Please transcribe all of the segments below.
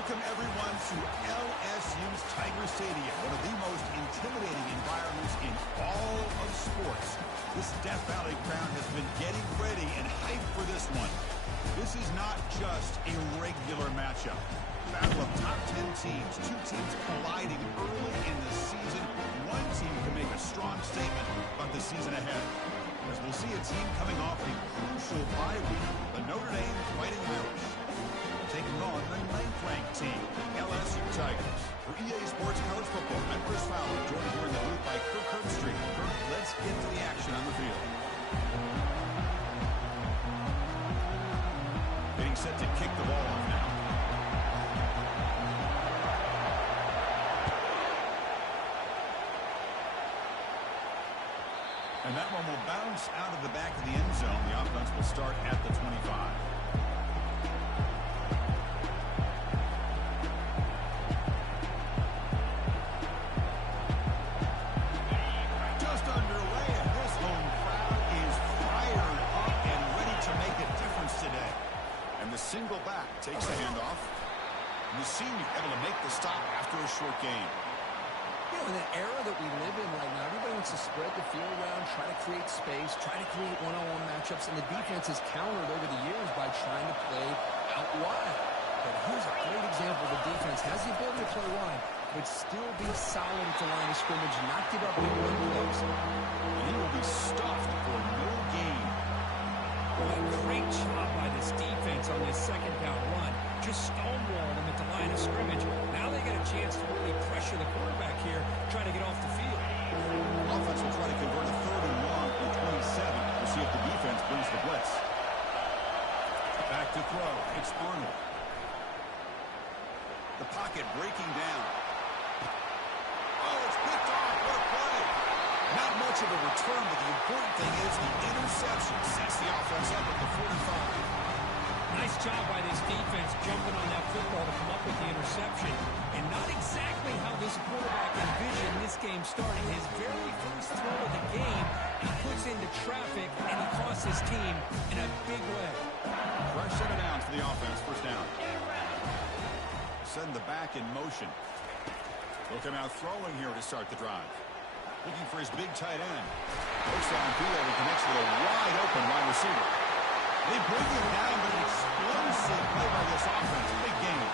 Welcome, everyone, to LSU's Tiger Stadium, one of the most intimidating environments in all of sports. This Death Valley crowd has been getting ready and hyped for this one. This is not just a regular matchup. Battle of top 10 teams, two teams colliding early in the season. One team can make a strong statement about the season ahead. As we'll see a team coming off a crucial bye week, the Notre Dame Fighting Irish, taking on the 9th-ranked team, LSU Tigers. For EA Sports College Football, I'm Chris Fowler, joined here in the booth by Kirk Herbstreit. Kirk, let's get to the action on the field. Getting set to kick the ball off now. And that one will bounce out of the back of the end zone. The offense will start at the 25. Just underway, and this home crowd is fired up and ready to make a difference today. And the single back takes the handoff. And the senior able to make the stop after a short gain. In the era that we live in right now, everybody wants to spread the field around, try to create space, try to create one-on-one matchups, and the defense has countered over the years by trying to play out wide. But here's a great example. The defense has the ability to play wide, but still be solid at the line of scrimmage, not give up big run plays. And he will be stuffed for no gain. Boy, great job by this defense on this second down run. Just stonewalled him at the line of scrimmage. Now they get a chance to really pressure the quarterback here, trying to get off the field. Offense will try to convert a 3rd and long from 27. We'll see if the defense brings the blitz. Back to throw. It's Arnold. The pocket breaking down. Oh, it's picked off. What a play. Not much of a return, but the important thing is the interception sets the offense up at the 45. Nice job by this defense jumping on that football to come up with the interception. And not exactly how this quarterback envisioned this game starting. His very first throw of the game, he puts into traffic, and he costs his team in a big way. Fresh set of downs for the offense. First down. Send the back in motion. He'll come out throwing here to start the drive. Looking for his big tight end. Looks downfield and connects with a wide open wide receiver. They bring him down, but an explosive play by this offense. Big game.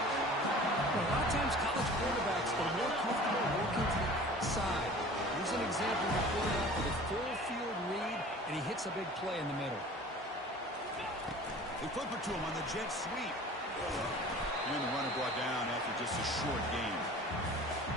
Well, a lot of times college quarterbacks are more comfortable working to the outside. Here's an example of a quarterback with a full field read, and he hits a big play in the middle. They flip it to him on the jet sweep. And the runner brought down after just a short game.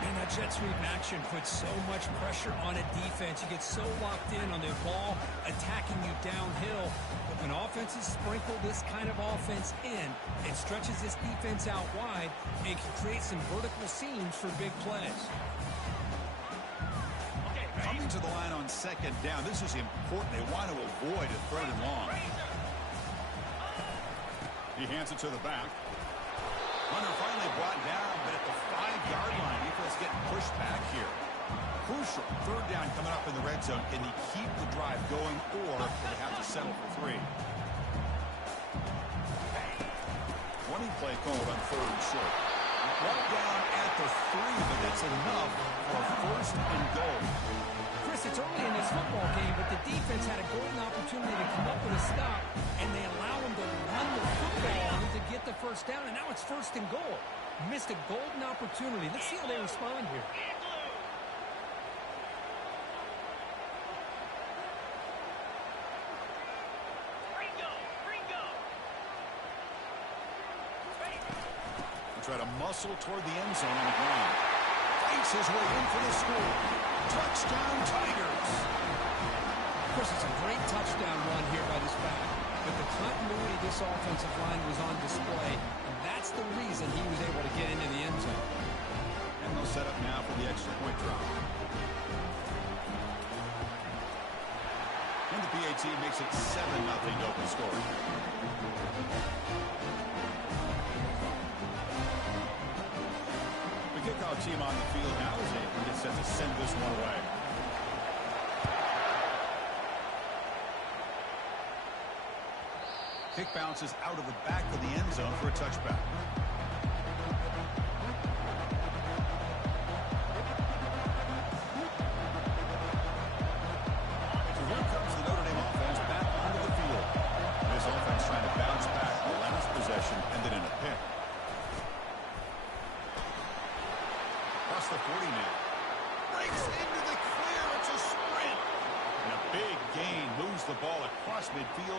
And that jet sweep action puts so much pressure on a defense. You get so locked in on the ball attacking you downhill. But when offenses sprinkle this kind of offense in, it stretches this defense out wide and can create some vertical seams for big plays. Coming to the line on second down. This is important. They want to avoid a 3rd and long. He hands it to the back. Runner finally brought down, but at the 5-yard line, Eagles getting pushed back here. Crucial 3rd down coming up in the red zone. Can he keep the drive going, or will they have to settle for 3? Running play called on 3rd and short. Brought down at the 3, but that's enough for a 1st and goal. Chris, it's early in this football game, but the defense had a golden opportunity to come up with a stop, and they allow him to run the football on him to get the 1st down, and now it's 1st and goal. Missed a golden opportunity. Let's see how they respond here. Try to muscle toward the end zone on the ground. Fights his way in for the score. Touchdown, Tigers. Of course, it's a great touchdown run here by this back. But the continuity of this offensive line was on display. And that's the reason he was able to get into the end zone. And they'll set up now for the extra point drop. And the PAT makes it 7-0 open score. The kickoff team on the field now is able to get set to send this one away. Kick bounces out of the back of the end zone for a touchback.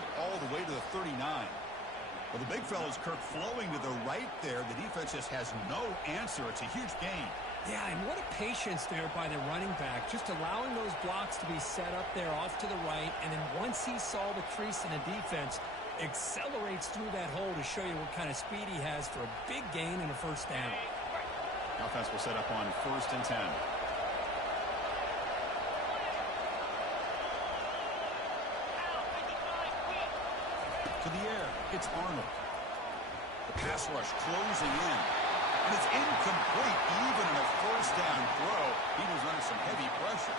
field all the way to the 39. Well, the big fella's Kirk flowing to the right there. The defense just has no answer. It's a huge gain. Yeah, and what a patience there by the running back, just allowing those blocks to be set up there off to the right, and then once he saw the crease in the defense, accelerates through that hole to show you what kind of speed he has for a big gain and a first down. Offense will set up on 1st and 10. To the air, it's Arnold. The pass rush closing in. And it's incomplete, even in a first down throw. He was under some heavy pressure.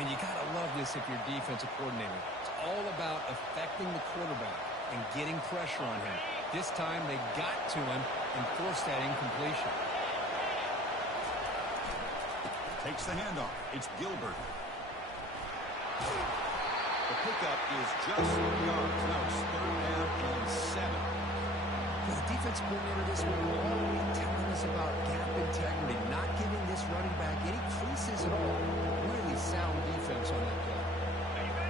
And you got to love this if you're defensive coordinator. It's all about affecting the quarterback and getting pressure on him. This time they got to him and forced that incompletion. Takes the handoff. It's Gilbert. The pickup is just 1 yard. Now it's 3rd down and 7. The defensive coordinator this week always telling us about gap integrity, not giving this running back any creases at all. Really sound defense on that play.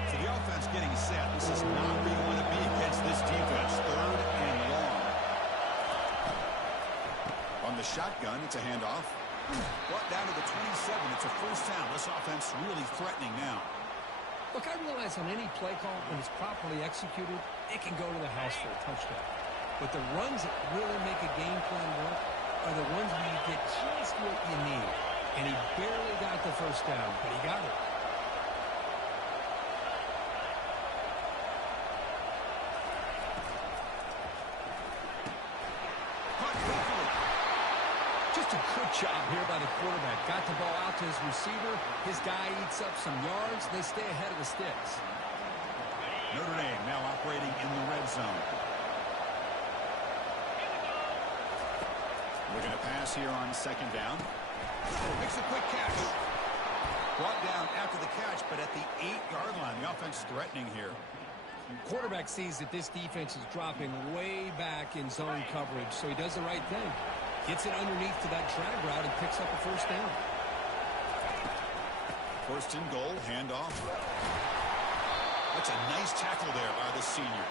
So the offense getting set. This is not where you want to be against this defense. 3rd and long. On the shotgun, it's a handoff. Brought down to the 27. It's a first down. This offense really threatening now. Look, I realize on any play call, when it's properly executed, it can go to the house for a touchdown. But the runs that really make a game plan work are the ones where you get just what you need. And he barely got the first down, but he got it. Just a good job here by the quarterback. Got the ball out to his receiver. His guy eats up some yards. They stay ahead of the sticks. Notre Dame now operating in the red zone. We're going to pass here on 2nd down. Makes a quick catch. Brought down after the catch, but at the 8-yard line. The offense threatening here. Quarterback sees that this defense is dropping way back in zone coverage, so he does the right thing. Gets it underneath to that drag route and picks up a first down. 1st and goal, handoff. That's a nice tackle there by the senior.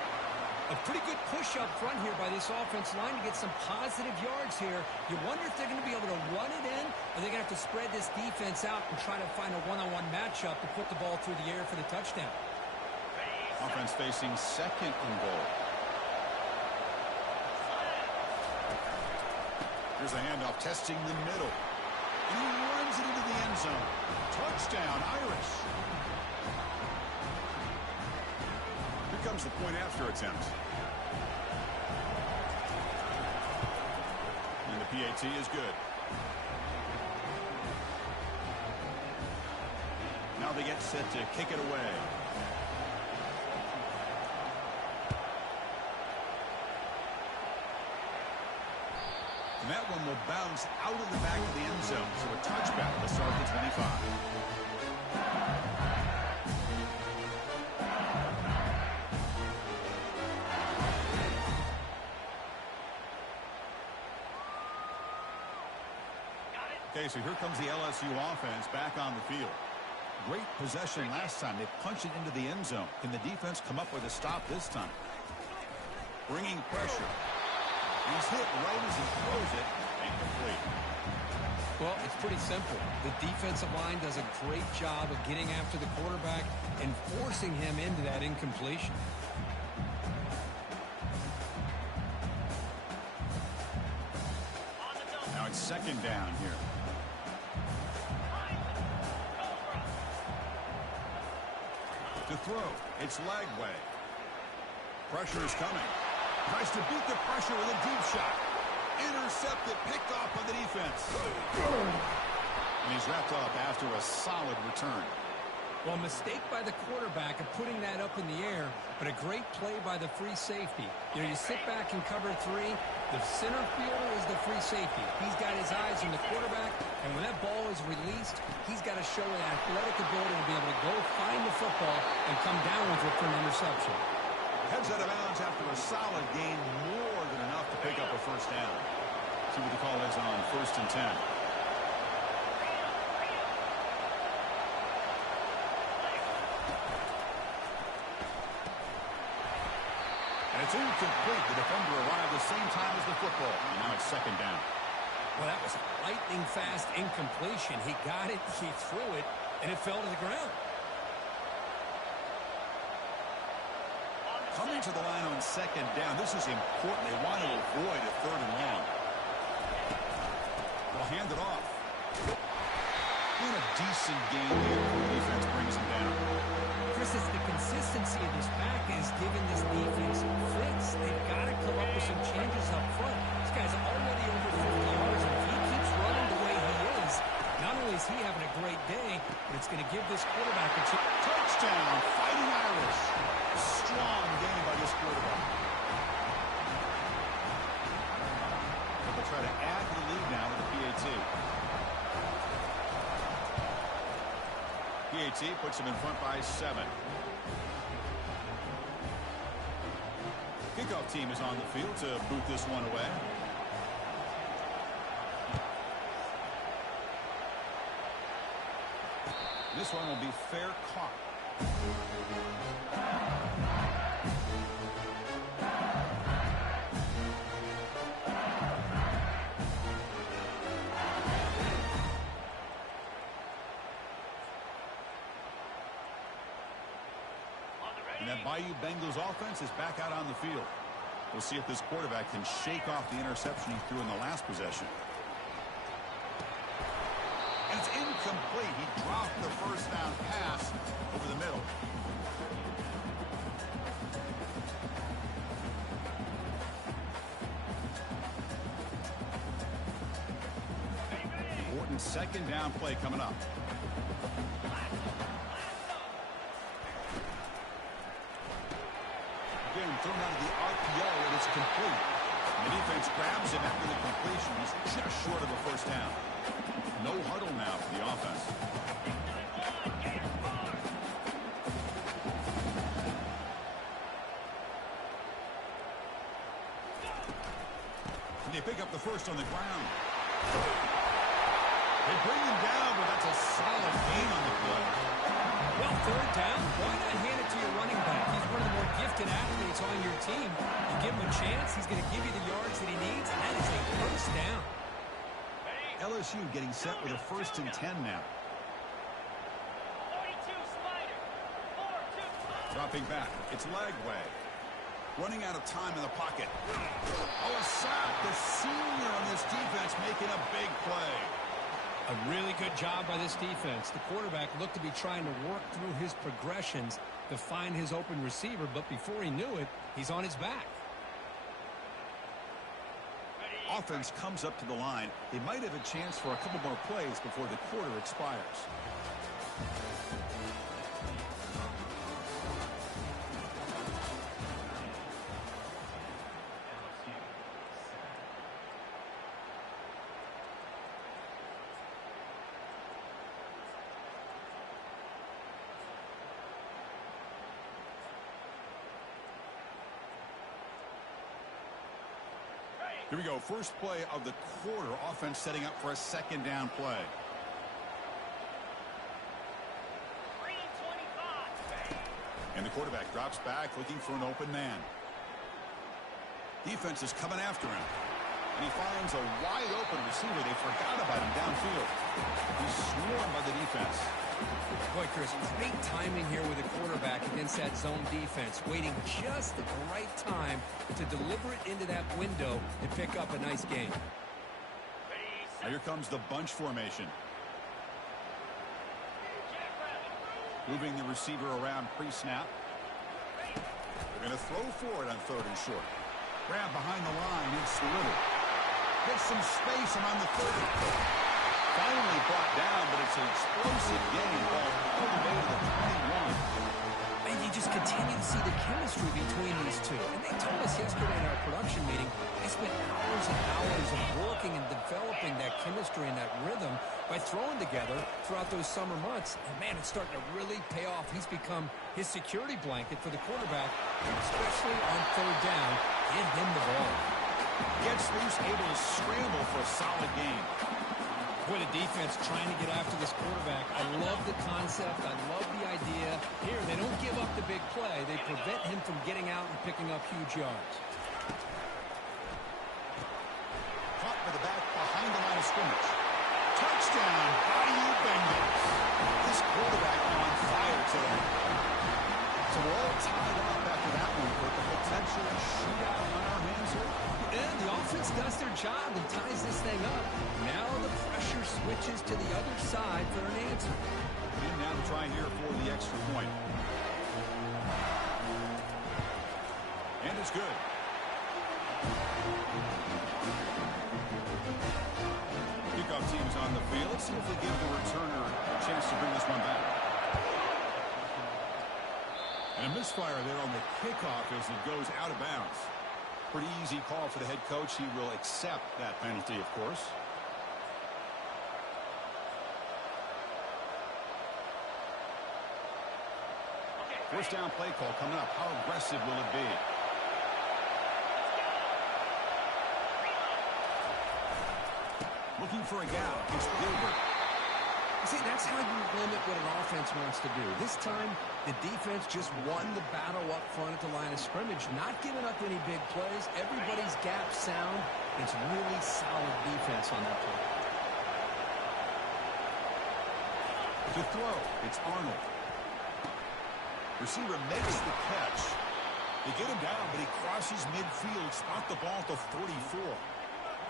A pretty good push up front here by this offense line to get some positive yards here. You wonder if they're going to be able to run it in, or they're going to have to spread this defense out and try to find a one-on-one matchup to put the ball through the air for the touchdown. Offense facing 2nd and goal. Here's a handoff testing the middle. And he runs it into the end zone. Touchdown, Irish. Here comes the point after attempt. And the PAT is good. Now they get set to kick it away. And that one will bounce out of the back of the end zone. So a touchback to start the 25. Okay, so here comes the LSU offense back on the field. Great possession last time. They punched it into the end zone. Can the defense come up with a stop this time? Bringing pressure. He's hit right as he throws it. Incomplete. Well, it's pretty simple. The defensive line does a great job of getting after the quarterback and forcing him into that incompletion. Now it's 2nd down here. To throw, it's Lagway. Pressure is coming. Tries to beat the pressure with a deep shot. Intercepted, picked off by the defense. And he's wrapped up after a solid return. Well, mistake by the quarterback of putting that up in the air, but a great play by the free safety. You know, you sit back and cover 3. The center fielder is the free safety. He's got his eyes on the quarterback, and when that ball is released, he's got to show an athletic ability to be able to go find the football and come down with it for an interception. Heads out of bounds after a solid gain, more than enough to pick up a first down. See what the call is on 1st and 10. It's incomplete. The defender arrived the same time as the football. And now it's second down. Well, that was a lightning-fast incompletion. He got it, he threw it, and it fell to the ground. Coming to the line on second down. This is important. They want to avoid a third and long. They'll hand it off. And a decent game here. The defense brings him down. Chris, it's the consistency of this pack is giving this defense fits. They've got to come up with some changes up front. This guy's already over 50 yards, and if he keeps running the way he is, not only is he having a great day, but it's going to give this quarterback a chance. Touchdown, Fighting Irish. Strong game by this quarterback. They'll try to add to the lead now with the PAT. PAT puts him in front by 7. Kickoff team is on the field to boot this one away. This one will be fair caught. And that Bayou Bengals offense is back out on the field. We'll see if this quarterback can shake off the interception he threw in the last possession. And it's incomplete. He dropped the first down pass over the middle. Important second down play coming up. Again, thrown out of the RPO, and it's complete. And the defense grabs him after the completion. He's just short of a first down. No huddle now for the offense. And they pick up the first on the ground. They bring him down, but that's a solid gain on the play. Well, third down, why not hand it to your running back? He's one of the more gifted athletes on your team. You give him a chance, he's going to give you the yards that he needs, and that is a first down. LSU getting set with a 1st and 10 now. 42 slider. 4-2. Dropping back. It's Lagway. Running out of time in the pocket. Oh, a sack. The senior on this defense making a big play. A really good job by this defense. The quarterback looked to be trying to work through his progressions to find his open receiver, but before he knew it, he's on his back. Offense comes up to the line. They might have a chance for a couple more plays before the quarter expires. Here we go. First play of the quarter. Offense setting up for a second down play. 3-25. And the quarterback drops back looking for an open man. Defense is coming after him. And he finds a wide open receiver. They forgot about him downfield. He's swarmed by the defense. Boy, Chris, great timing here with the quarterback against that zone defense, waiting just at the right time to deliver it into that window and pick up a nice gain. Now here comes the bunch formation. Moving the receiver around pre-snap. They're going to throw for it on 3rd and short. Grab behind the line. It's Little. Gets some space around the 30. Finally brought down, but it's an explosive gain. Ball all the way to the 21. And you just continue to see the chemistry between these two. And they told us yesterday in our production meeting, they spent hours and hours of working and developing that chemistry and that rhythm by throwing together throughout those summer months. And, man, it's starting to really pay off. He's become his security blanket for the quarterback, especially on 3rd down. Give him the ball. Gets loose, able to scramble for a solid gain. Boy, the defense trying to get after this quarterback. I love the concept. I love the idea. Here, they don't give up the big play. They prevent him from getting out and picking picking up huge yards. Caught by the back behind the line of scrimmage. Touchdown, Bayou Bengals. This quarterback on fire today. So we're all tied up after that one with the potential shootout on our hands here. And the offense does their job and ties this thing up. Now the pressure switches to the other side for an answer. And now to try here for the extra point. And it's good. Kickoff team's on the field. Let's see if they give the returner a chance to bring this one back. And a misfire there on the kickoff as it goes out of bounds. Pretty easy call for the head coach. He will accept that penalty, of course. First down play call coming up. How aggressive will it be? Looking for a gap. It's Gilbert. See, that's how you limit what an offense wants to do. This time, the defense just won the battle up front at the line of scrimmage, not giving up any big plays. Everybody's gap sound. It's really solid defense on that play. To throw, it's Arnold. Receiver makes the catch. They get him down, but he crosses midfield, spot the ball at the 44.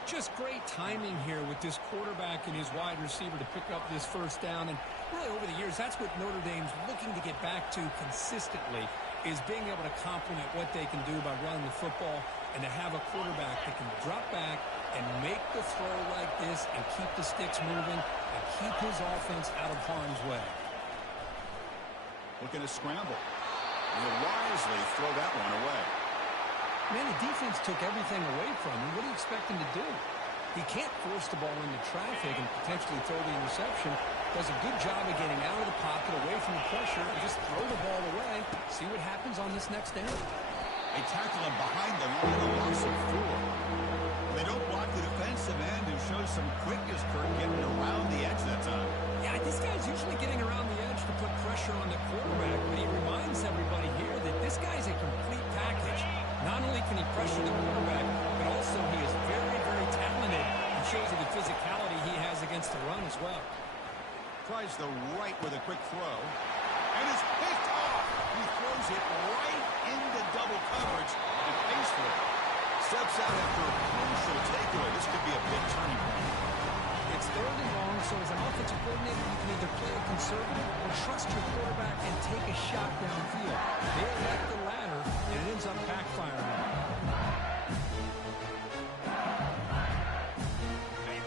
Just great timing here with this quarterback and his wide receiver to pick up this first down. And really over the years, that's what Notre Dame's looking to get back to consistently, is being able to complement what they can do by running the football and to have a quarterback that can drop back and make the throw like this and keep the sticks moving and keep his offense out of harm's way. Looking to scramble. And he'll wisely throw that one away. Man, the defense took everything away from him. What do you expect him to do? He can't force the ball into traffic and potentially throw the interception. Does a good job of getting out of the pocket, away from the pressure, and just throw the ball away. See what happens on this next down. They tackle him behind the line, a loss of 4. They don't block the defensive end and show some quickness, Kurt, getting around the edge that time. Yeah, this guy's usually getting around the edge to put pressure on the quarterback, but he reminds everybody here that this guy's a complete package. Not only can he pressure the quarterback, but also he is very, very talented and shows you the physicality he has against the run as well. Tries the right with a quick throw. And it's picked off. He throws it right into double coverage and pays for it. Steps out after a crucial takeaway. This could be a big turning point. It's third and long, so as an offensive coordinator, you can either play it conservative or trust your quarterback and take a shot downfield. They elect the latter, and it ends up backfiring.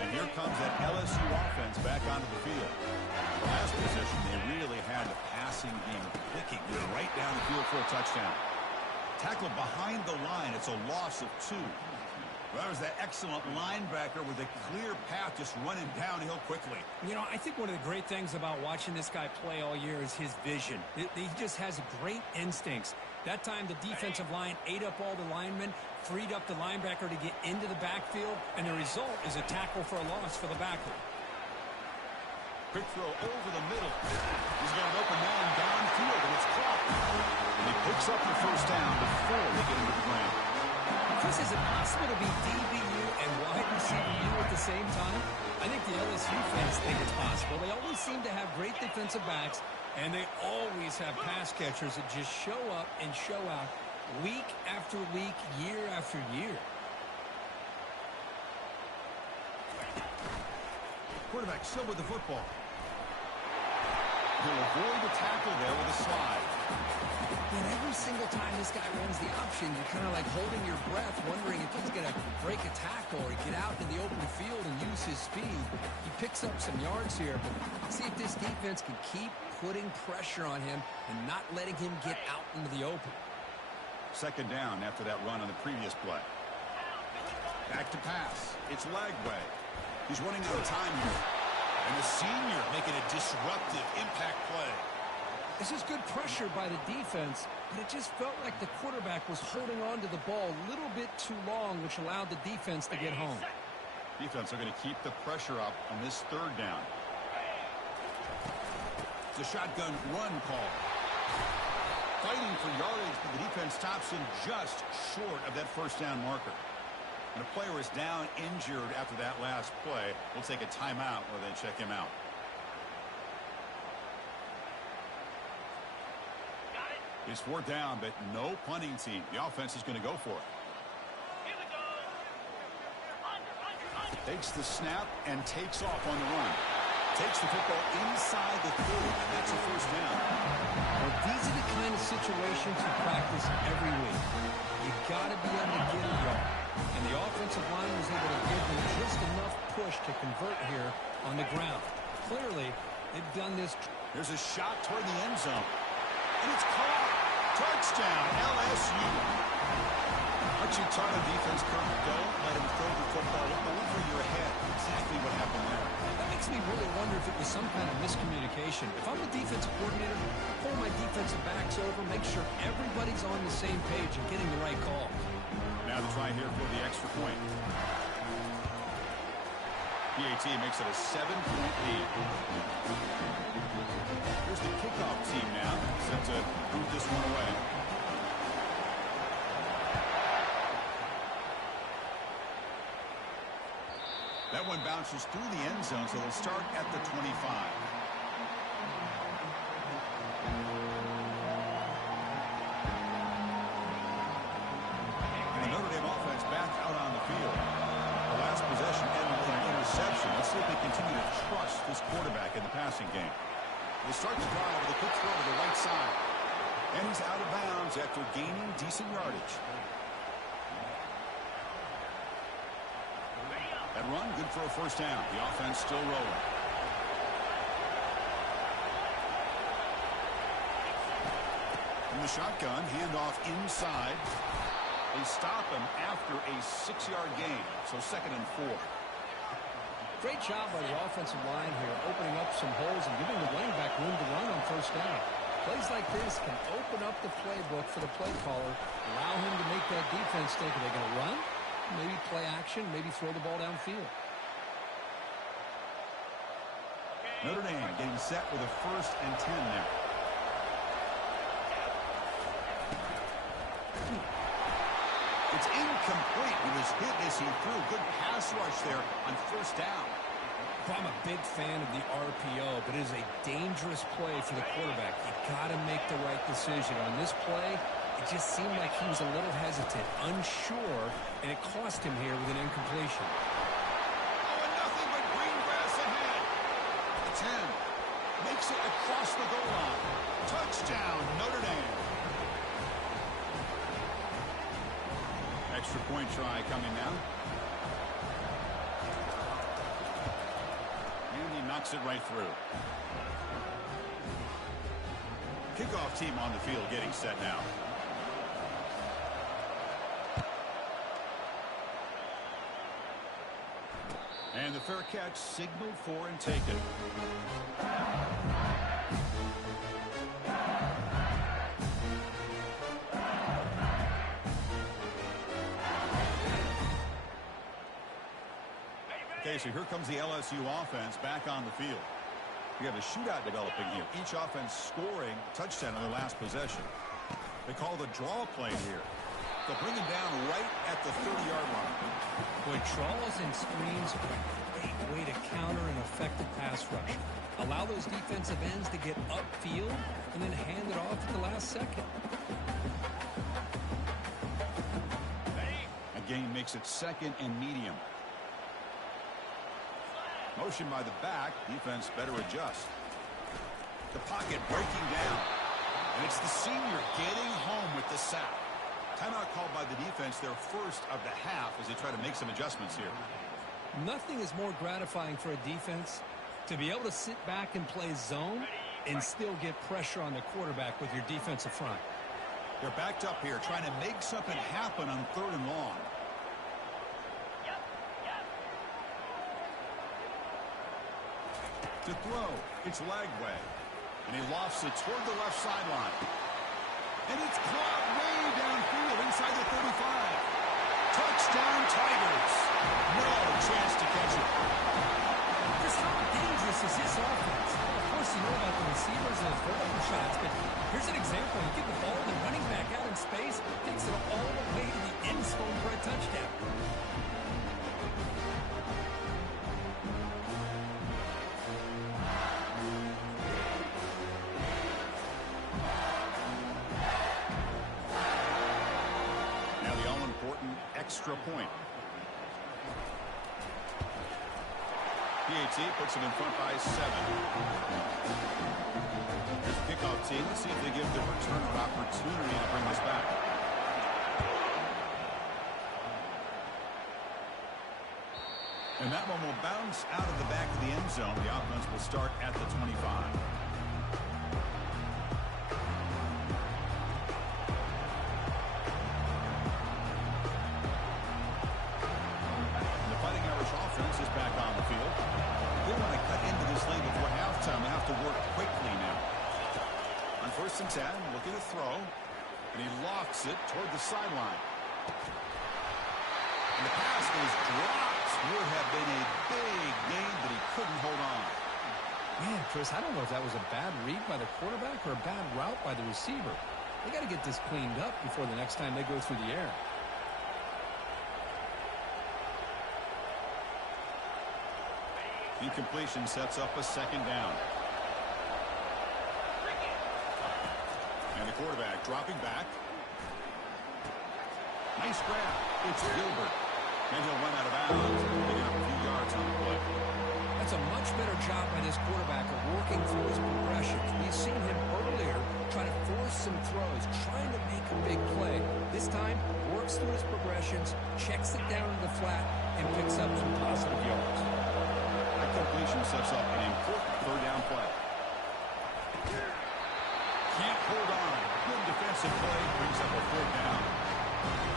And here comes that LSU offense back onto the field. The last position, they really had the passing game clicking right down the field for a touchdown. Tackle behind the line. It's a loss of 2. Well, there's that excellent linebacker with a clear path just running downhill quickly. You know, I think one of the great things about watching this guy play all year is his vision. He just has great instincts. That time, the defensive line ate up all the linemen, freed up the linebacker to get into the backfield, and the result is a tackle for a loss for the backer. Quick throw over the middle. He's got an open man downfield, and it's caught. And he picks up the first down before they get into the ground. Chris, is it possible to be DBU and wide receiver U at the same time? I think the LSU fans think it's possible. They always seem to have great defensive backs, and they always have pass catchers that just show up and show out week after week, year after year. Quarterback still with the football. He'll avoid the tackle there with a slide. And every single time this guy runs the option, you're kind of like holding your breath, wondering if he's going to break a tackle or get out in the open field and use his speed. He picks up some yards here, but see if this defense can keep putting pressure on him and not letting him get out into the open. Second down after that run on the previous play. Back to pass. It's Lagway. He's running out of time here. And the senior making a disruptive impact play. This is good pressure by the defense, but it just felt like the quarterback was holding on to the ball a little bit too long, which allowed the defense to get home. Defense are going to keep the pressure up on this third down. It's a shotgun run call. fighting for yardage, but the defense stops him just short of that first down marker. And a player is down injured after that last play. We'll take a timeout while they check him out. It's fourth down, but no punting team. The offense is going to go for it. Here we go. Under. Takes the snap and takes off on the run. Takes the football inside the 30, and that's a first down. Well, these are the kind of situations you practice every week. You got to be able to get a yard. And the offensive line was able to give them just enough push to convert here on the ground. Clearly, they've done this. There's a shot toward the end zone. And it's caught. Touchdown, LSU. Aren't you taught a defense, Kirk? Don't let him throw the football over your head. Exactly what happened there. That makes me really wonder if it was some kind of miscommunication. If I'm a defensive coordinator, pull my defensive backs over, make sure everybody's on the same page and getting the right call. Now the try here for the extra point. PAT makes it a 7-point lead. Here's the kickoff team now, set to move this one away. That one bounces through the end zone, so they'll start at the 25. And the Notre Dame offense back out on the field. The last possession ended with an interception. Let's see if they continue to trust this quarterback in the passing game. They start the drive with a quick throw to the right side. And he's out of bounds after gaining decent yardage. That run, good for a first down. The offense still rolling. In the shotgun, handoff inside. They stop him after a 6-yard gain. So 2nd and 4. Great job by the offensive line here, opening up some holes and giving the running back room to run on first down. Plays like this can open up the playbook for the play caller, allow him to make that defense think, are they going to run? Maybe play action, maybe throw the ball downfield. Notre Dame getting set with a 1st and 10 now. It's incomplete. He was hit as he threw. Good pass rush there on first down. I'm a big fan of the RPO, but it is a dangerous play for the quarterback. You got to make the right decision. On this play, it just seemed like he was a little hesitant, unsure, and it cost him here with an incompletion. Oh, and nothing but green grass ahead. 10 makes it across the goal line. Touchdown, Notre Dame. Extra point try coming now. And he knocks it right through. Kickoff team on the field getting set now. And the fair catch signaled for and taken. Okay, so here comes the LSU offense back on the field. We have a shootout developing here. Each offense scoring a touchdown on their last possession. They call the draw play here. They'll bring him down right at the 30-yard line. Boy, draws and screens are a great way to counter an effective pass rush. Allow those defensive ends to get upfield and then hand it off at the last second. A gain makes it 2nd and medium. Motion by the back. Defense better adjust. The pocket breaking down. And it's the senior getting home with the sack. Timeout called by the defense, their first of the half, as they try to make some adjustments here. Nothing is more gratifying for a defense to be able to sit back and play zone and still get pressure on the quarterback with your defensive front. They're backed up here trying to make something happen on 3rd and long. To throw, it's Lagway. And he lofts it toward the left sideline. And it's caught way downfield inside the 35. Touchdown, Tigers. No chance to catch it. Just how dangerous is this offense? Well, of course, you know about the receivers and his vertical shots, but here's an example. You give the ball to the running back out in space, takes it all the way to the end zone for a touchdown. Now the all-important extra point. PAT puts them in front by 7. Here's the kickoff team. Let's see if they give the returner opportunity to bring this back. And that one will bounce out of the back of the end zone. The offense will start at the 25. Offense is back on the field. They want to cut into this lead before halftime. They have to work quickly now. On 1st and 10, looking to throw. And he lofts it toward the sideline. And the pass is dropped. Would have been a big gain, but he couldn't hold on. Man, Chris, I don't know if that was a bad read by the quarterback or a bad route by the receiver. They got to get this cleaned up before the next time they go through the air. Incompletion sets up a 2nd down. And the quarterback dropping back. Nice grab. It's Gilbert. And he'll run out of bounds, picking up a few yards on the play. That's a much better job by this quarterback of working through his progressions. We've seen him earlier try to force some throws, trying to make a big play. This time, works through his progressions, checks it down to the flat, and picks up some positive yards. Completion sets up an important 3rd down play. Can't hold on. Good defensive play. Brings up a 4th down.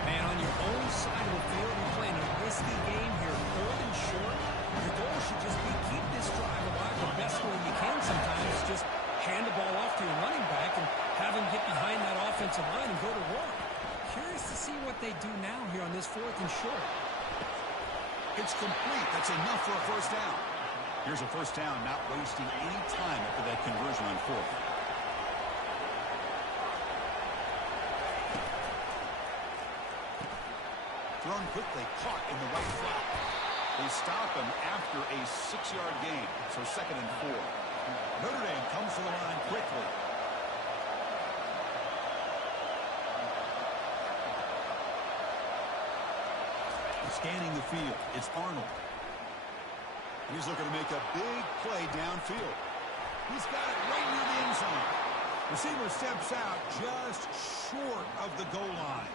Man, on your own side of the field, you're playing a risky game here. 3rd and short. Your goal should just be keep this drive alive the best way you can sometimes. Just hand the ball off to your running back and have him get behind that offensive line and go to work. Curious to see what they do now here on this 4th and short. It's complete. That's enough for a 1st down. Here's a 1st down, not wasting any time after that conversion on 4th. Thrown quickly, caught in the right flat. They stop him after a 6-yard gain, so 2nd and 4. Notre Dame comes to the line quickly. Scanning the field, it's Arnold. He's looking to make a big play downfield. He's got it right near the end zone. Receiver steps out just short of the goal line.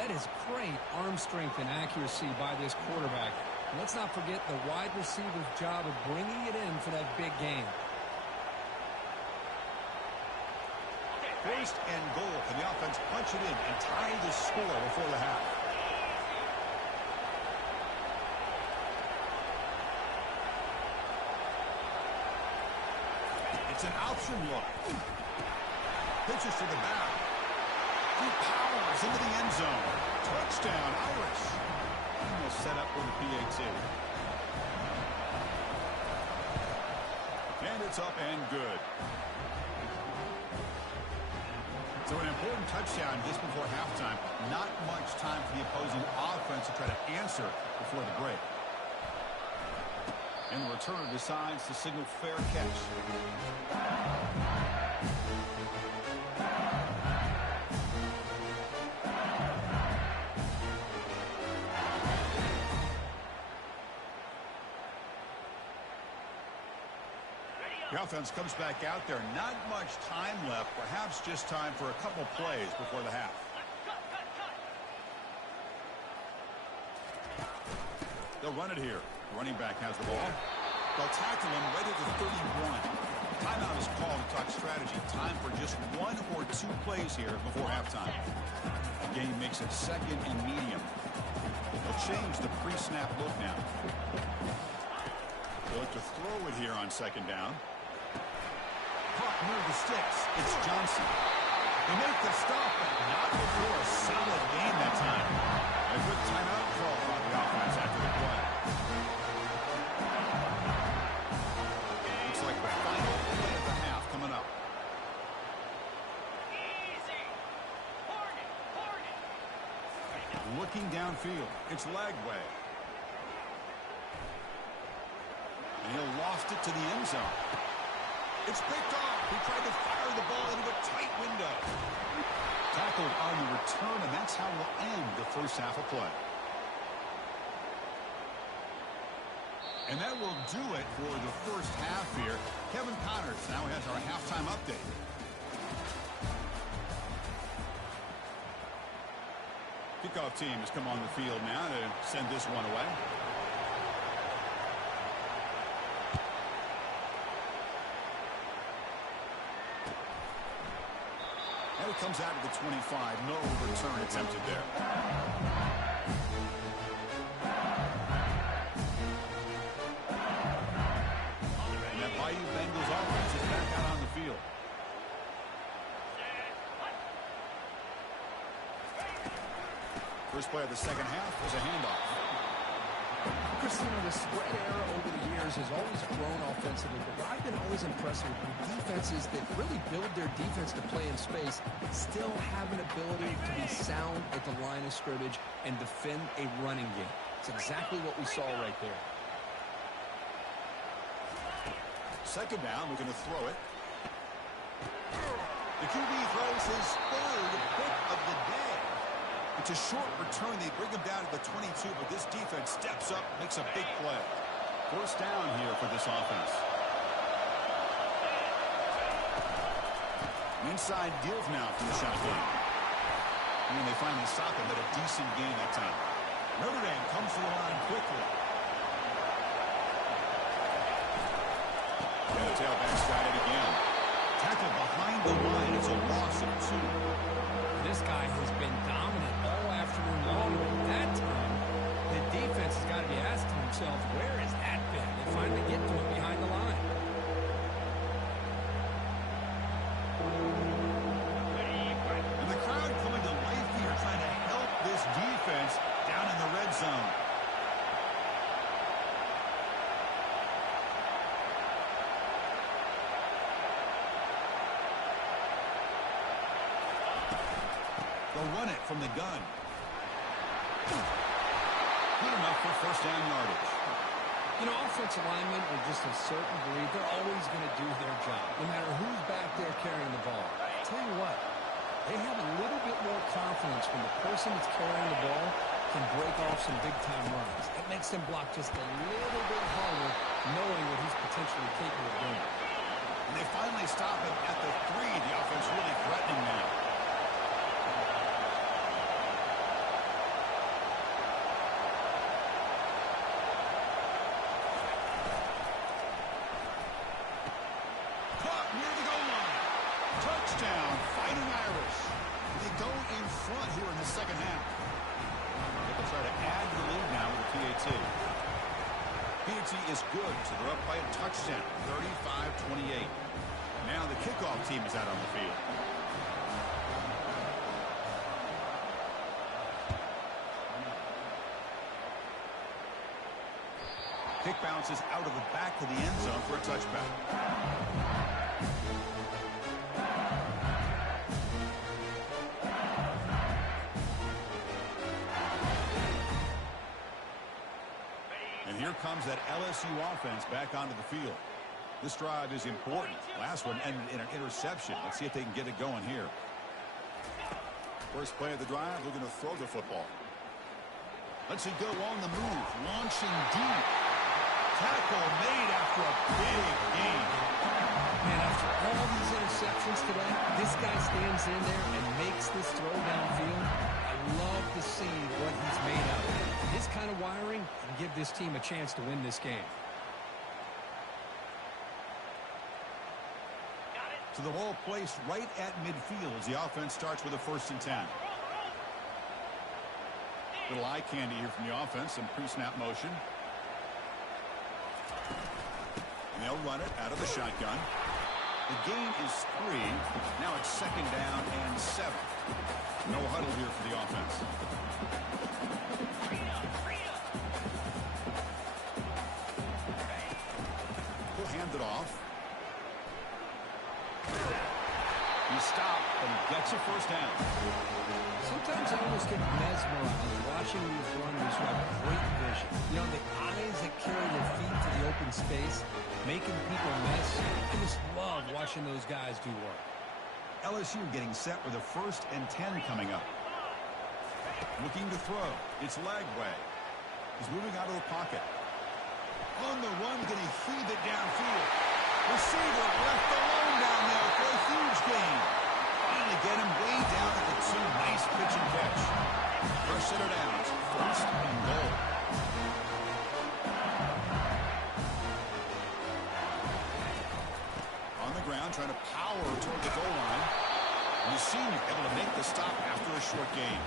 That is great arm strength and accuracy by this quarterback. And let's not forget the wide receiver's job of bringing it in for that big gain. 1st and goal. Can the offense punch it in and tie the score before the half? It's an option look. Pitches to the back. He powers into the end zone. Touchdown, Irish. Almost set up for the PAT. And it's up and good. So an important touchdown just before halftime. Not much time for the opposing offense to try to answer before the break. And the returner decides to signal fair catch. The offense comes back out there. Not much time left. Perhaps just time for a couple plays before the half. They'll run it here. The running back has the ball. They'll tackle him right at the 31. Timeout is called to talk strategy. Time for just 1 or 2 plays here before halftime. The game makes it 2nd and medium. They'll change the pre-snap look now. They'll look to throw it here on 2nd down. Caught near the sticks. It's Johnson. They make the stop, but not before a solid gain that time. A good timeout call on the offense after the play. Looks like the final Looking downfield. It's Lagway. And he'll loft it to the end zone. It's picked off. He tried to fire the ball into a tight window. Tackled on the return, and that's how we'll end the first half of play. And that will do it for the first half here. Kevin Connors now has our halftime update. Kickoff team has come on the field now to send this one away. And it comes out of the 25. No return attempted there. And that Bayou Bengals offense is back out on the field. First play of the second half was a handoff. Christina, the spread era over the years has always grown offensively, but what I've been always impressed with defenses that really build their defense to play in space still have an ability to be sound at the line of scrimmage and defend a running game. It's exactly what we saw right there. Second down, we're going to throw it. The QB throws his third pick of the day. It's a short return. They bring him down to the 22, but this defense steps up, makes a big play. First down here for this offense. An inside give now from the shotgun. And they finally stop him at a decent gain that time. Notre Dame comes to the line quickly. And the tailback's got it again. Tackle behind the line. It's a loss of 2. This guy has been dominant all afternoon long. That time, the defense has got to be asking themselves, where has that been? They finally get to him behind the line. And the crowd coming to life here, trying to help this defense down in the red zone. They'll run it from the gun. Good enough for first down yardage. You know, offensive linemen are just a certain breed. They're always going to do their job, no matter who's back there carrying the ball. I'll tell you what, they have a little bit more confidence when the person that's carrying the ball can break off some big-time runs. It makes them block just a little bit harder, knowing what he's potentially capable of doing. And they finally stop him at the 3. The offense really threatening now. Caught near the goal line. Touchdown, Fighting Irish. They go in front here in the second half. They'll try to add to the lead now with a PAT. PAT is good, so they're up by a touchdown, 35-28. Now the kickoff team is out on the field. Kick bounces out of the back of the end zone for a touchback. And here comes that LSU offense back onto the field. This drive is important. Last one ended in an interception. Let's see if they can get it going here. First play of the drive, they're going to throw the football. Let's see go on the move. Launching deep. Tackle made after a big gain. Man, after all these interceptions today, this guy stands in there and makes this throw downfield. I love to see what he's made of. His kind of wiring can give this team a chance to win this game. So the ball placed right at midfield as the offense starts with a 1st and 10. Little eye candy here from the offense, some pre-snap motion. And they'll run it out of the shotgun. The gain is 3. Now it's 2nd down and 7. No huddle here for the offense. He'll hand it off. He stopped and gets a 1st down. Sometimes I almost get mesmerized watching these runners who have great vision. You know, the eyes that carry their feet to the open space, making people miss. I just love watching those guys do work. LSU getting set with a 1st and 10 coming up. Looking to throw. It's Lagway. He's moving out of the pocket. On the run, going to heave it downfield. Receiver left alone down there for a huge gain. Finally get him way down at the 2. Nice pitch and catch. First set of downs. 1st and goal. On the ground, trying to power toward the goal line. And the senior able to make the stop after a short gain.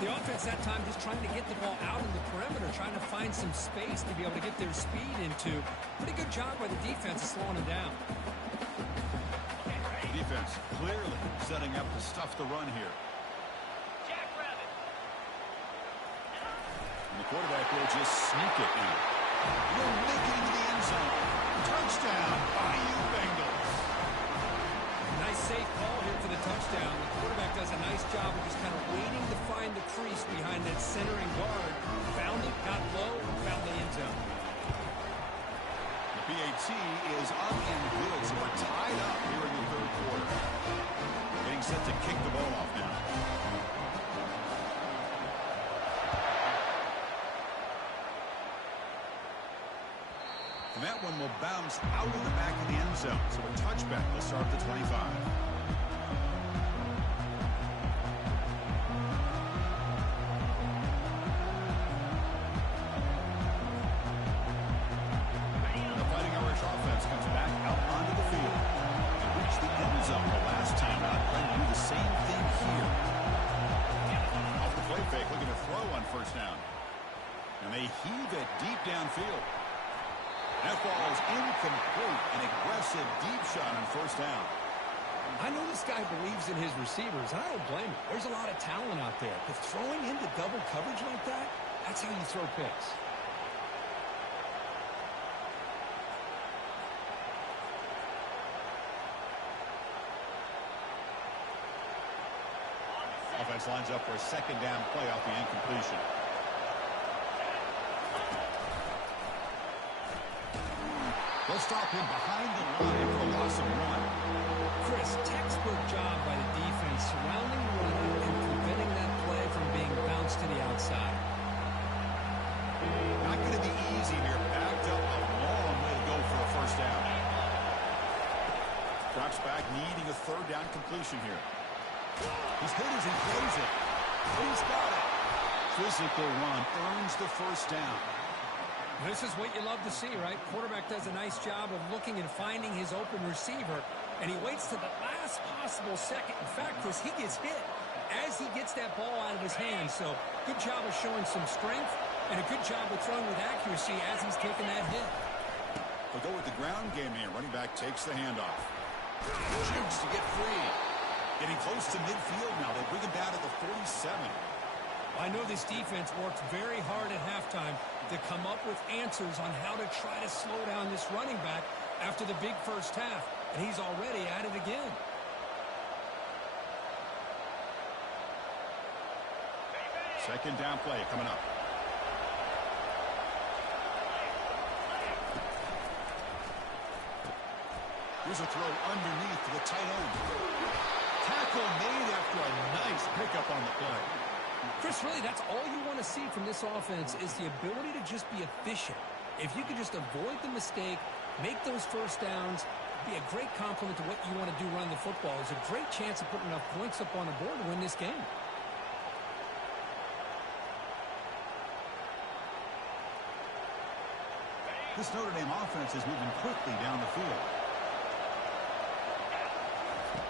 The offense that time just trying to get the ball out in the perimeter, trying to find some space to be able to get their speed into. Pretty good job by the defense of slowing them down. Defense clearly setting up to stuff the run here. Jackrabbit. And the quarterback will just sneak it in. He'll make it into the end zone. Touchdown, Bayou Bengals. Nice safe call here for the touchdown. The quarterback does a nice job of just kind of waiting to find the crease behind that centering guard. Found it, got low, and found the end zone. The PAT is up and good, so we're tied up here in the 3rd quarter. Getting set to kick the ball off now. And that one will bounce out of the back of the end zone. So a touchback will start at the 25. The Fighting Irish offense comes back out onto the field. They reached the end zone the last time out. Trying to do the same thing here. Off the play fake, looking to throw on 1st down. And they heave it deep downfield. That ball is incomplete. An aggressive deep shot on 1st down. I know this guy believes in his receivers, and I don't blame him. There's a lot of talent out there. But throwing into double coverage like that, that's how you throw picks. Offense lines up for a 2nd down play off the incompletion. They'll stop him behind the line for a loss of 1. Chris, textbook job by the defense surrounding the running and preventing that play from being bounced to the outside. Not going to be easy here. Backed up a long way to go for a 1st down. Drops back, needing a 3rd down completion here. He's hit as he throws it. He's got it. Physical run earns the 1st down. This is what you love to see, right? Quarterback does a nice job of looking and finding his open receiver, and he waits to the last possible second. In fact, Chris, he gets hit as he gets that ball out of his hands. So good job of showing some strength and a good job of throwing with accuracy as he's taking that hit. They'll go with the ground game here. Running back takes the handoff. Jukes to get free. Getting close to midfield now. They bring him down to the 47. I know this defense worked very hard at halftime to come up with answers on how to try to slow down this running back after the big 1st half, and he's already at it again. Second down play coming up. Here's a throw underneath to the tight end. Tackle made after a nice pickup on the play. Chris, really, that's all you want to see from this offense is the ability to just be efficient. If you could just avoid the mistake, make those 1st downs, be a great compliment to what you want to do running the football. There's a great chance of putting enough points up on the board to win this game. This Notre Dame offense is moving quickly down the field.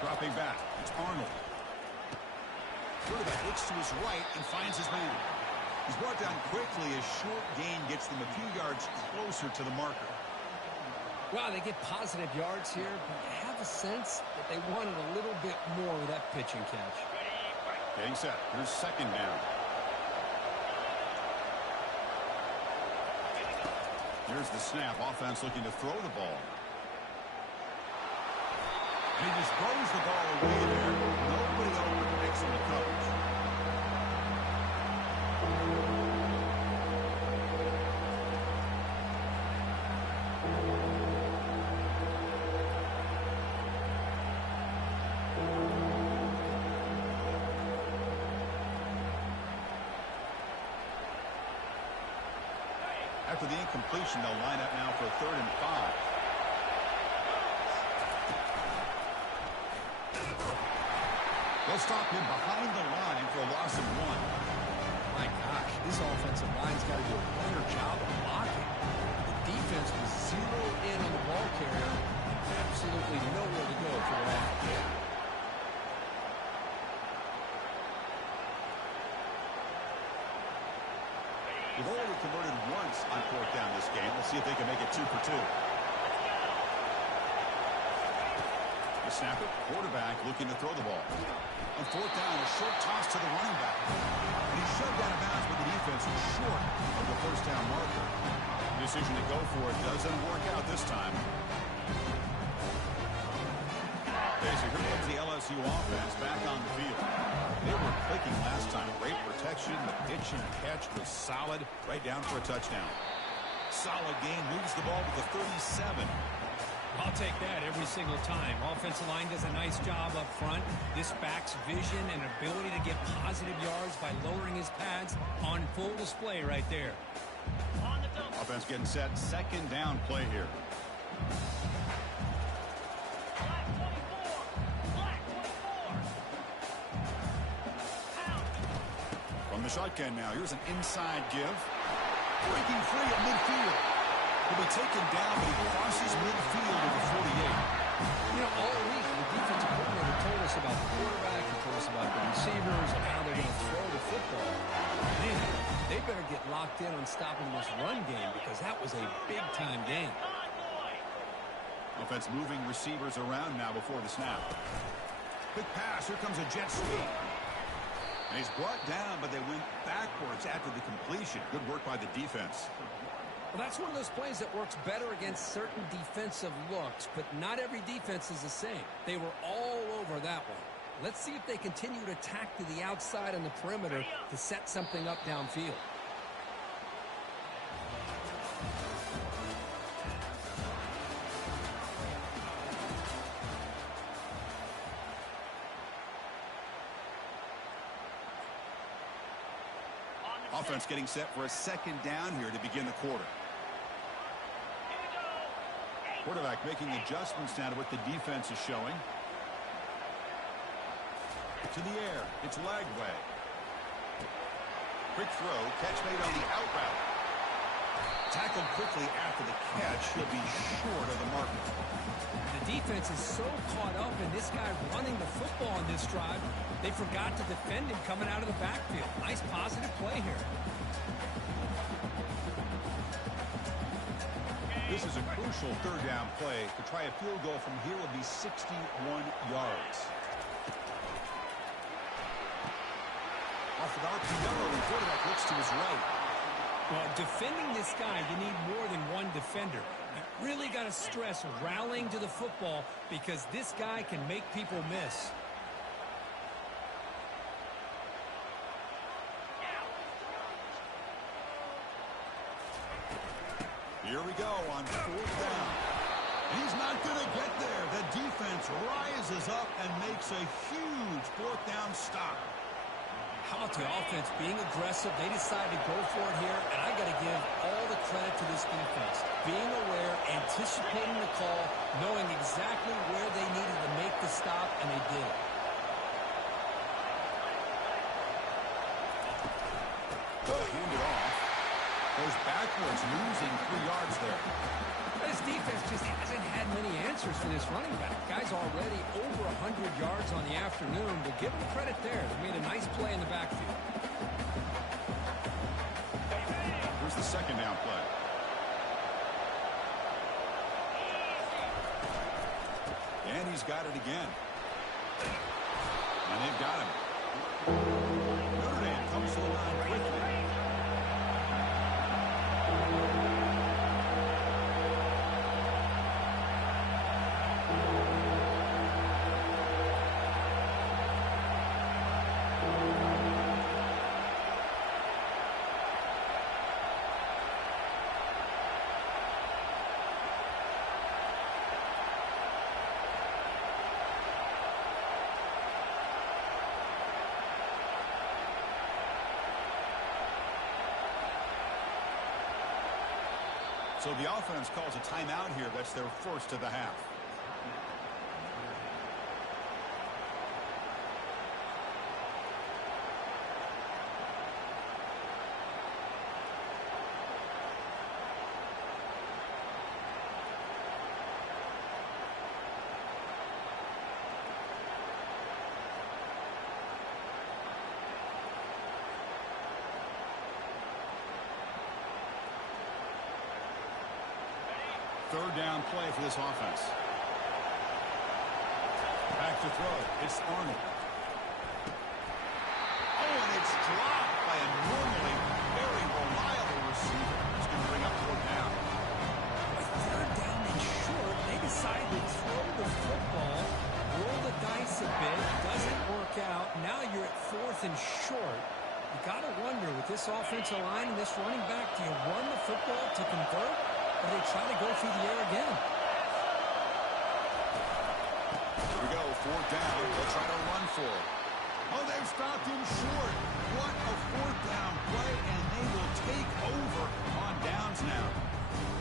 Dropping back, it's Arnold. Quarterback looks to his right and finds his man. He's brought down quickly. A short gain gets them a few yards closer to the marker. Well, they get positive yards here, but you have a sense that they wanted a little bit more with that pitch and catch. Getting set. Here's 2nd down. Here's the snap. Offense looking to throw the ball. And he just throws the ball away there. Nobody open. Excellent coverage. After the incompletion, they'll line up now for 3rd and 5. They'll stop him behind the line for a loss of 1. My gosh, this offensive line's got to do a better job of blocking. The defense was zeroed in on the ball carrier. Absolutely nowhere to go for the offense. They've already converted once on 4th down this game. Let's see if they can make it 2 for 2. The snapper, quarterback looking to throw the ball. On 4th down, a short toss to the running back. And he's shoved out of bounds, but the defense is short of the 1st down marker. Decision to go for it doesn't work out this time. Okay, so here comes the LSU offense back on the field. They were clicking last time. Great protection. The pitch and catch was solid. Right down for a touchdown. Solid game. Moves the ball to the 37. I'll take that every single time. Offensive line does a nice job up front. This back's vision and ability to get positive yards by lowering his pads on full display right there. Offense getting set. 2nd down play here. From the shotgun now. Here's an inside give. Breaking free at midfield. He'll be taken down, but he crosses midfield to the 48. You know, all week, the defensive coordinator told us about the quarterback and told us about the receivers and how they're going to throw the football. Man, they better get locked in on stopping this run game because that was a big-time game. Offense moving receivers around now before the snap. Quick pass. Here comes a jet sweep. And he's brought down, but they went backwards after the completion. Good work by the defense. Well, that's one of those plays that works better against certain defensive looks, but not every defense is the same. They were all over that one. Let's see if they continue to attack to the outside on the perimeter to set something up downfield. Offense getting set for a 2nd down here to begin the quarter. Quarterback making adjustments now to what the defense is showing. To the air. It's Lagway. Quick throw. Catch made on the out route. Tackled quickly after the catch. He'll be short of the mark. The defense is so caught up in this guy running the football on this drive, they forgot to defend him coming out of the backfield. Nice positive play here. This is a crucial 3rd down play. To try a field goal from here will be 61 yards. Off an RPO, and quarterback looks to his right. Well, defending this guy, you need more than one defender. You really got to stress rallying to the football because this guy can make people miss. Here we go on 4th down. He's not going to get there. The defense rises up and makes a huge 4th down stop. How about the offense being aggressive? They decided to go for it here, and I got to give all the credit to this defense. Being aware, anticipating the call, knowing exactly where they needed to make the stop, and they did it. Hand it off. Goes backwards, losing 3 yards there. This defense just hasn't had many answers for this running back. Guy's already over 100 yards on the afternoon, but give him credit there. They made a nice play in the backfield. Here's the 2nd down play. And he's got it again. And they've got him. Notre Dame comes to the line quickly. So the offense calls a timeout here. That's their first of the half. Third down play for this offense. Back to throw. It's Arnold. Oh, and it's dropped by a normally very reliable receiver. It's going to bring up fourth down. Third down and short. They decide to throw the football, roll the dice a bit. Doesn't work out. Now you're at fourth and short. You got to wonder, with this offensive line and this running back, do you run the football to convert? Or they try to go through the air again? Here we go, fourth down. They'll try to run for it. Oh, they've stopped him short. What a fourth down play, and they will take over on downs now.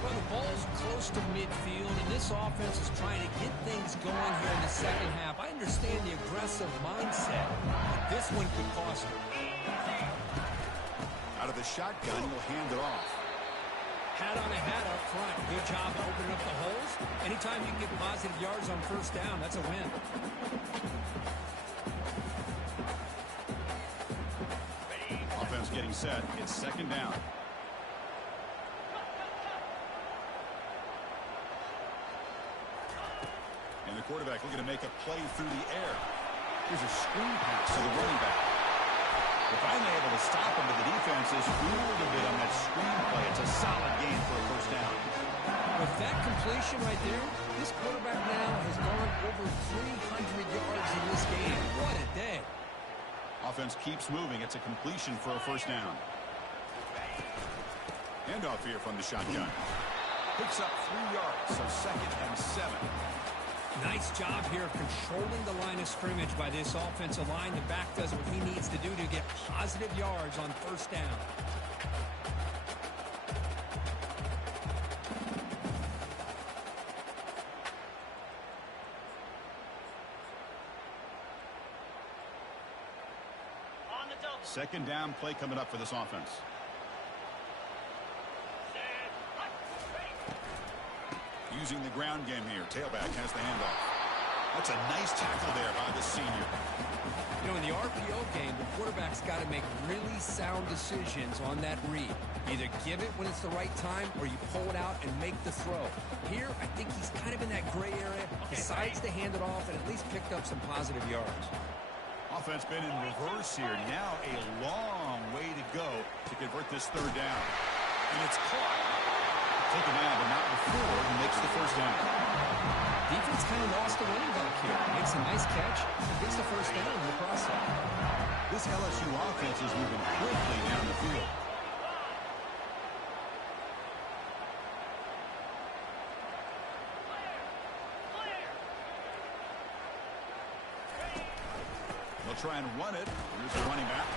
Well, the ball's close to midfield, and this offense is trying to get things going here in the second half. I understand the aggressive mindset, but this one could cost them. Out of the shotgun, he'll hand it off. Hat on a hat up front. Good job opening up the holes. Anytime you can get positive yards on first down, that's a win. Offense getting set. It's second down. And the quarterback looking to make a play through the air. Here's a screen pass to the running back. They're finally able to stop him, but the defense is fooled a bit on that screen play. It's a solid gain for a first down. With that completion right there, this quarterback now has gone over 300 yards in this game. What a day. Offense keeps moving. It's a completion for a first down. Handoff here from the shotgun. Picks up 3 yards, so second and 7. Nice job here of controlling the line of scrimmage by this offensive line. The back does what he needs to do to get positive yards on first down. On the double. Second down play coming up for this offense. Using the ground game here. Tailback has the handoff. That's a nice tackle there by the senior. You know, in the RPO game, the quarterback's got to make really sound decisions on that read. Either give it when it's the right time or you pull it out and make the throw. Here, I think he's kind of in that gray area. Decides to hand it off and at least picked up some positive yards. Offense been in reverse here. Now a long way to go to convert this third down. And it's caught. Taken down, but not before he makes the first down. Defense kind of lost the running back here. Makes a nice catch. Gets the first down in the process. This LSU offense is moving quickly down the field. They'll try and run it. Here's the running back.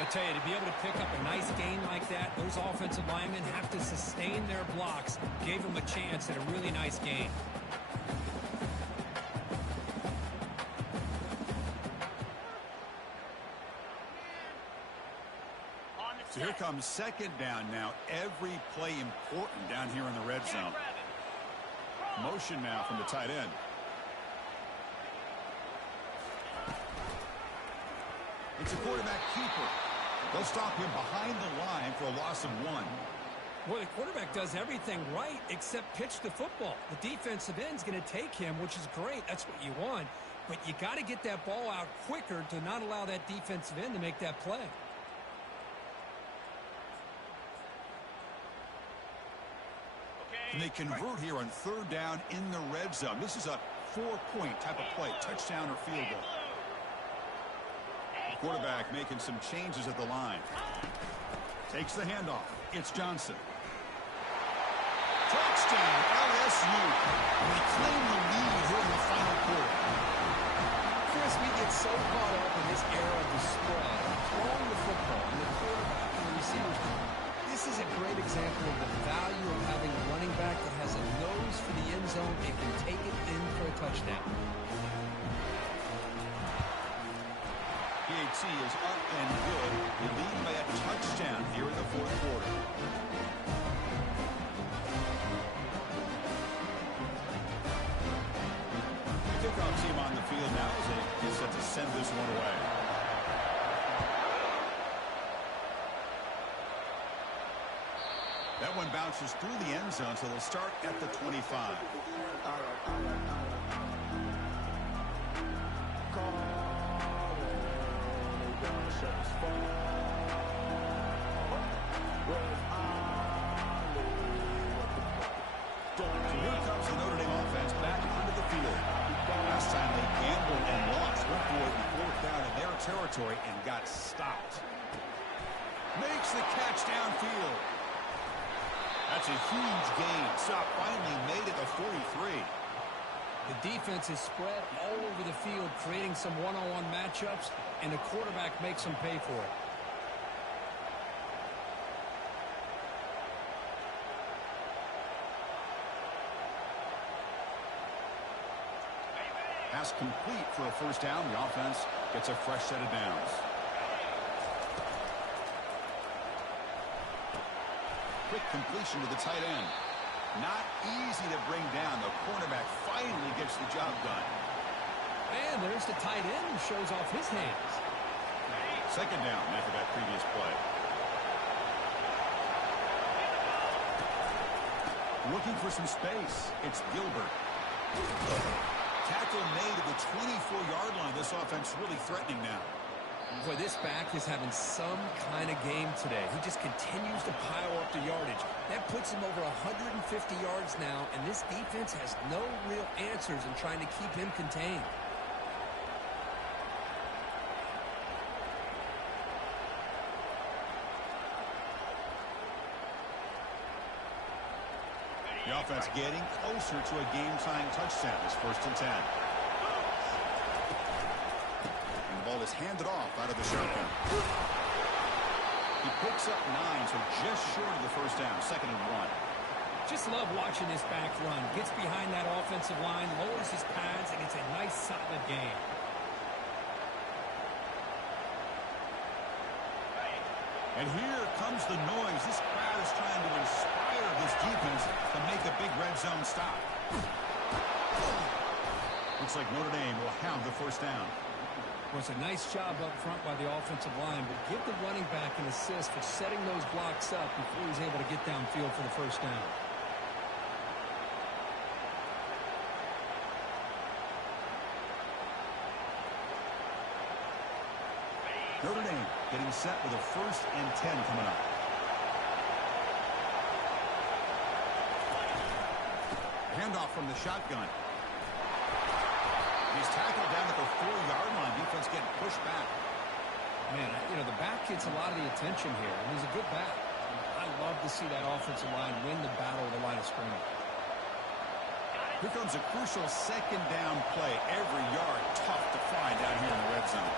I tell you, to be able to pick up a nice gain like that, those offensive linemen have to sustain their blocks. Gave them a chance at a really nice gain. So here comes second down now. Every play important down here in the red zone. Motion now from the tight end. It's a quarterback keeper. They'll stop him behind the line for a loss of 1. Well, the quarterback does everything right except pitch the football. The defensive end's going to take him, which is great. That's what you want. But you got to get that ball out quicker to not allow that defensive end to make that play. And they convert here on third down in the red zone. This is a 4-point type of play, touchdown or field goal. The quarterback making some changes at the line. Takes the handoff. It's Johnson. Touchdown, LSU. They claim the lead here in the final quarter. Chris, we get so caught up in this era of the spread, throwing the football, and the quarterback and the receivers. This is a great example of the value touchdown. PAT is up and good. You lead by a touchdown here in the fourth quarter. The kickoff team on the field now as they get set to send this one away. That one bounces through the end zone, so they'll start at the 25. So here comes the Notre Dame offense back onto the field. Last time they gambled and lost, went for it and fourth down in their territory and got stopped. Makes the catch downfield. That's a huge gain. Stop finally made it to 43. The defense is spread all over the field, creating some one-on-one matchups, and the quarterback makes them pay for it. Pass complete for a first down. The offense gets a fresh set of downs. Quick completion to the tight end. Not easy to bring down. The cornerback finally gets the job done. And there's the tight end who shows off his hands. Second down after that previous play. Looking for some space. It's Gilbert. Tackle made at the 24-yard line. This offense really threatening now. Boy, this back is having some kind of game today. He just continues to pile up the yardage. That puts him over 150 yards now, and this defense has no real answers in trying to keep him contained. The offense getting closer to a game-tying touchdown. It's 1st and 10. And the ball is handed off out of the shotgun. He picks up 9, so just short of the first down. 2nd and 1. Just love watching this back run. Gets behind that offensive line, lowers his pads, and it's a nice, solid game. And here comes the noise. This crowd is trying to inspire this defense to make a big red zone stop. Looks like Notre Dame will have the first down. Well, it's a nice job up front by the offensive line, but give the running back an assist for setting those blocks up before he's able to get downfield for the first down. Notre Dame getting set with a 1st and 10 coming up. Handoff from the shotgun. He's tackled down at the 4-yard line. Defense getting pushed back. Man, you know, the back gets a lot of the attention here, and he's a good back. I love to see that offensive line win the battle of the line of scrimmage. Here comes a crucial 2nd down play. Every yard tough to find down here in the red zone.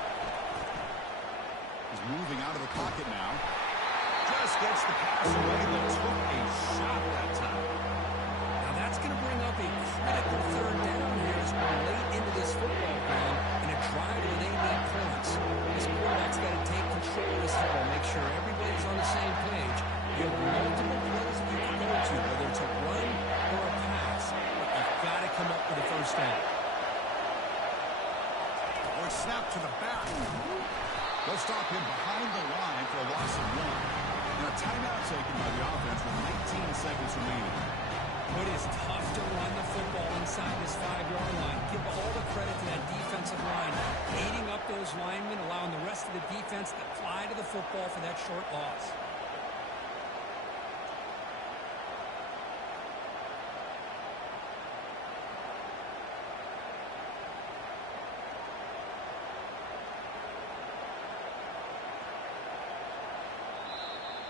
He's moving out of the pocket now. Just gets the pass away, but took a shot that time. Now that's going to bring up a critical 3rd down here as we're late into this football game in a drive where they need points. This quarterback's got to take control of this football, make sure everybody's on the same page. You have multiple plays that you can go to, whether it's a run or a pass, but you've got to come up with a first down. Or snap to the back. They'll stop him behind the line for a loss of 1. And a timeout taken by the offense with 19 seconds remaining. It is tough to run the football inside this 5-yard line. Give all the credit to that defensive line, aiding up those linemen, allowing the rest of the defense to fly to the football for that short loss.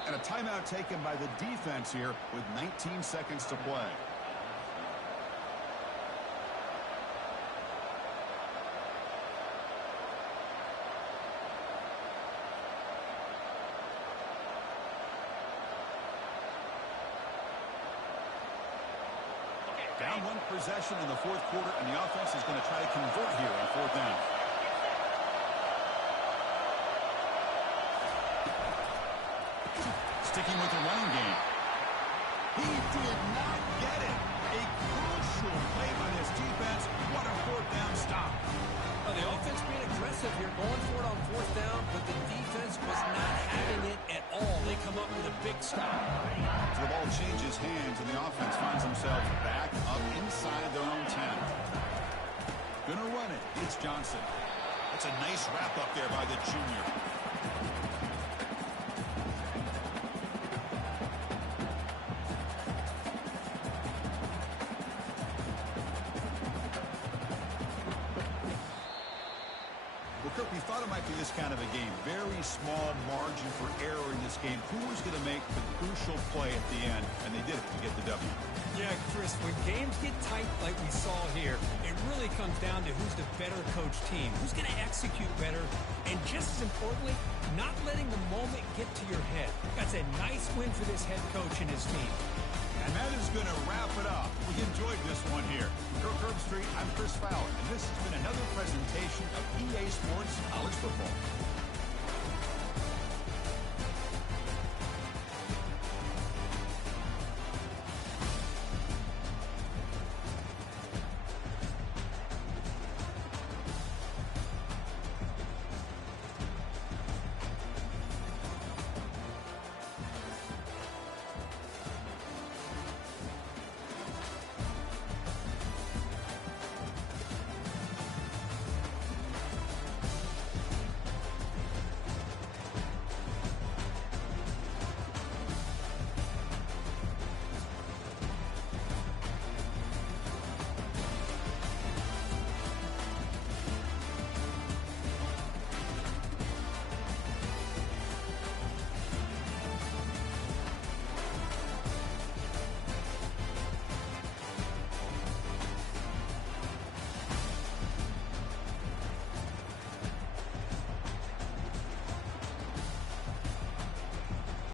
And a timeout taken by the defense here with 19 seconds to play. Down one possession in the fourth quarter, and the offense is going to try to convert here on fourth down. Sticking with the running game. He did not get it. A crucial play by this defense. What a fourth down stop. Well, the offense being aggressive here, going for it on fourth down, but the defense was not having it at all. They come up with a big stop. So the ball changes hands, and the offense finds themselves back up inside their own 10. Gonna run it. It's Johnson. That's a nice wrap up there by the junior. Kirk, we thought it might be this kind of a game. Very small margin for error in this game. Who was going to make the crucial play at the end? And they did it to get the W. Yeah, Chris, when games get tight like we saw here, it really comes down to who's the better coach team, who's going to execute better, and just as importantly, not letting the moment get to your head. That's a nice win for this head coach and his team. And that is going to wrap it up. We enjoyed this one here. Kirk Herbstreit, I'm Chris Fowler, and this has been another presentation of EA Sports College Football.